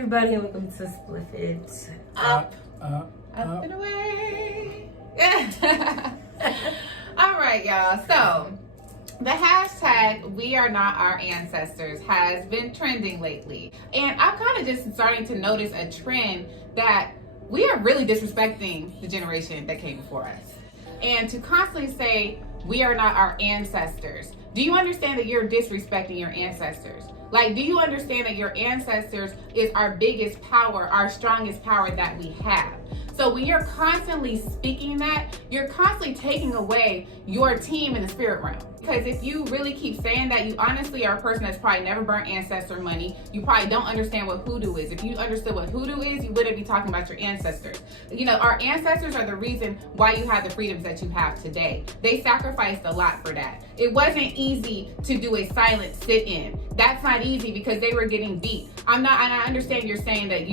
everybody, and welcome to Spliff It. Up and away. Yeah. All right, y'all. So the hashtag "We Are Not Our Ancestors" has been trending lately, and I'm kind of just starting to notice a trend that we are really disrespecting the generation that came before us. And to constantly say we are not our ancestors, do you understand that you're disrespecting your ancestors? Like, do you understand that your ancestors is our biggest power, our strongest power that we have? So when you're constantly speaking that, you're constantly taking away your team in the spirit realm. Because if you really keep saying that, you honestly are a person that's probably never burnt ancestor money. You probably don't understand what hoodoo is. If you understood what hoodoo is, you wouldn't be talking about your ancestors. You know, our ancestors are the reason why you have the freedoms that you have today. They sacrificed a lot for that. It wasn't easy to do a silent sit-in. That's not easy because they were getting beat. And I understand you're saying that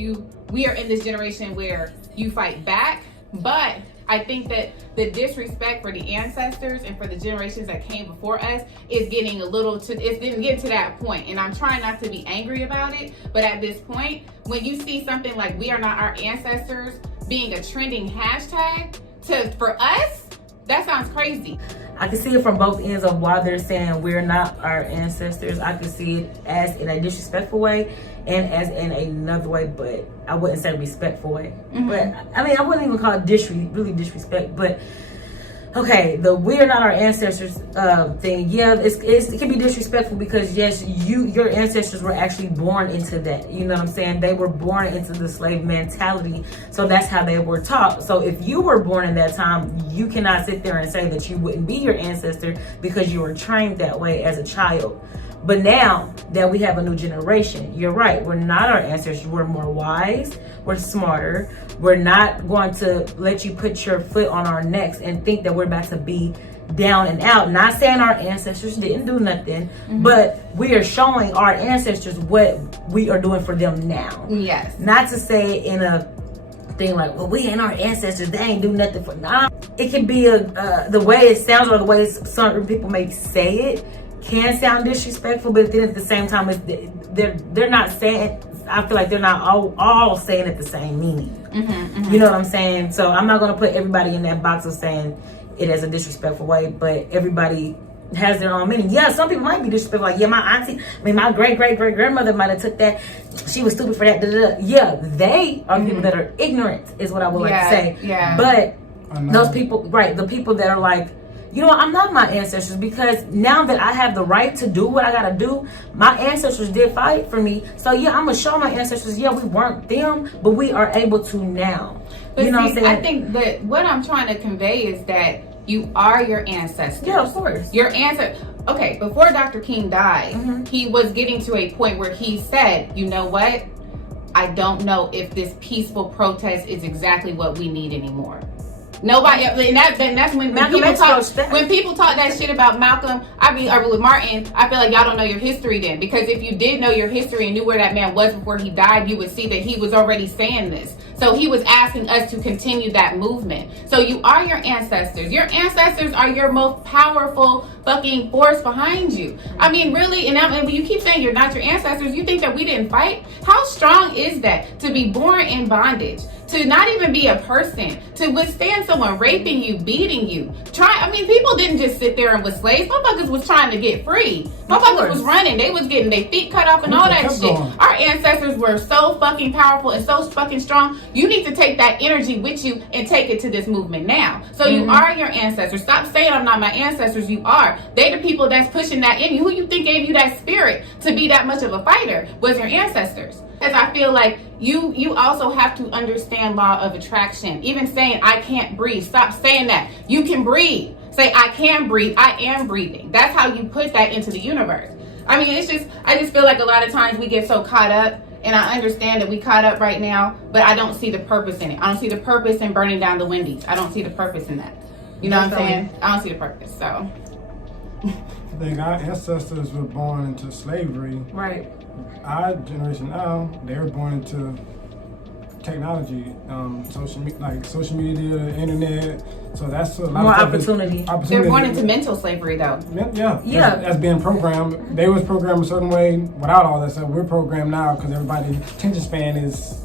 we are in this generation where you fight back, but I think that the disrespect for the ancestors and for the generations that came before us is getting it's didn't get to that point. And I'm trying not to be angry about it, but at this point, when you see something like "we are not our ancestors" being a trending hashtag, for us, that sounds crazy. I can see it from both ends of why they're saying we're not our ancestors. I can see it as in a disrespectful way and as in another way, but I wouldn't say respectful way. Mm-hmm. But I mean, I wouldn't even call it really disrespect, but okay, the "we're not our ancestors" thing, yeah, it can be disrespectful because yes, your ancestors were actually born into that. You know what I'm saying? They were born into the slave mentality, so that's how they were taught. So if you were born in that time, you cannot sit there and say that you wouldn't be your ancestor because you were trained that way as a child. But now that we have a new generation, you're right, we're not our ancestors. We're more wise, we're smarter. We're not going to let you put your foot on our necks and think that we're about to be down and out. Not saying our ancestors didn't do nothing, but we are showing our ancestors what we are doing for them now. Yes. Not to say in a thing like, well, we ain't our ancestors, they ain't do nothing for now. It can be the way it sounds or the way certain people may say it can sound disrespectful, but then at the same time, they're not saying. I feel like they're not all saying it the same meaning. You know what I'm saying? So I'm not gonna put everybody in that box of saying it as a disrespectful way, but everybody has their own meaning. Yeah, some people might be disrespectful. Like, yeah, my great grandmother might have took that. She was stupid for that. Da, da, da. Yeah, they are people that are ignorant, is what I would like to say. Yeah. But those people, right? The people that are like, you know what, I'm not my ancestors because now that I have the right to do what I gotta do, my ancestors did fight for me. So yeah, I'm gonna show my ancestors, yeah, we weren't them, but we are able to now. But you know see, what I'm saying? I think that what I'm trying to convey is that you are your ancestors. Yeah, of course. Your ancestors. Okay, before Dr. King died, he was getting to a point where he said, you know what? I don't know if this peaceful protest is exactly what we need anymore. Nobody, and that's when people talk that shit about Malcolm, or with Martin, I feel like y'all don't know your history then. Because if you did know your history and knew where that man was before he died, you would see that he was already saying this. So he was asking us to continue that movement. So you are your ancestors. Your ancestors are your most powerful fucking force behind you. I mean, really, and when you keep saying you're not your ancestors, you think that we didn't fight? How strong is that to be born in bondage? To not even be a person, to withstand someone raping you, beating you. People didn't just sit there and was slaves. Motherfuckers was trying to get free. Motherfuckers was running. They was getting their feet cut off and all that shit. Our ancestors were so fucking powerful and so fucking strong. You need to take that energy with you and take it to this movement now. So you are your ancestors. Stop saying I'm not my ancestors. You are. They the people that's pushing that in you. Who you think gave you that spirit to be that much of a fighter was your ancestors. As I feel like you also have to understand law of attraction. Even saying I can't breathe, stop saying that. You can breathe. Say I can breathe. I am breathing. That's how you put that into the universe. I mean, I just feel like a lot of times we get so caught up, and I understand that we caught up right now, but I don't see the purpose in it. I don't see the purpose in burning down the Wendy's. I don't see the purpose in that. You know what I'm saying? I don't see the purpose. So I think our ancestors were born into slavery. Right. Our generation now, they were born into technology, social media, internet, So that's a lot More of stuff opportunity. They're going into mental slavery though. Yeah. That's being programmed. They was programmed a certain way without all that stuff. We're programmed now because everybody's attention span is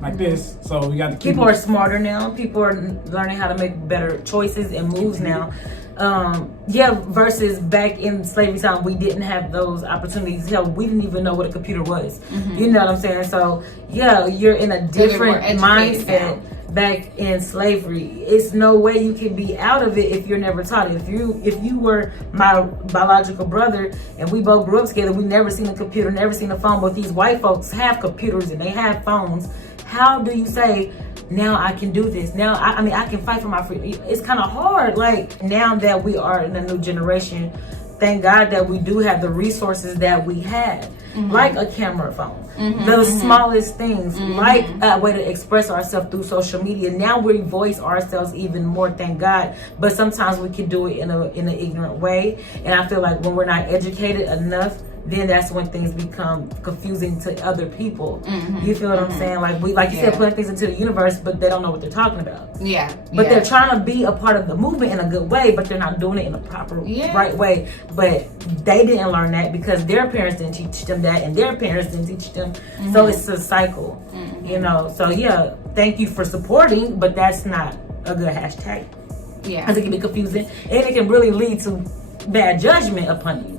like this. So we got to keep. People are smarter now. People are learning how to make better choices and moves now. Versus back in slavery time, we didn't have those opportunities. Hell, we didn't even know what a computer was. You know what I'm saying? So you're in a different mindset. Back in slavery, it's no way you can be out of it if you're never taught it. If you were my biological brother and we both grew up together, we never seen a computer, never seen a phone, but these white folks have computers and they have phones. How do you say, now I can do this? Now, I can fight for my freedom. It's kind of hard. Like, now that we are in a new generation, thank God that we do have the resources that we have, like a camera phone, the smallest things, like a way to express ourselves through social media. Now we voice ourselves even more, thank God. But sometimes we can do it in an ignorant way. And I feel like when we're not educated enough, then that's when things become confusing to other people. You feel what I'm saying? Like you said, putting things into the universe, but they don't know what they're talking about. But they're trying to be a part of the movement in a good way, but they're not doing it in a proper, right way. But they didn't learn that because their parents didn't teach them that, and their parents didn't teach them. So it's a cycle, you know. So thank you for supporting, but that's not a good hashtag. Because it can be confusing, and it can really lead to bad judgment upon you.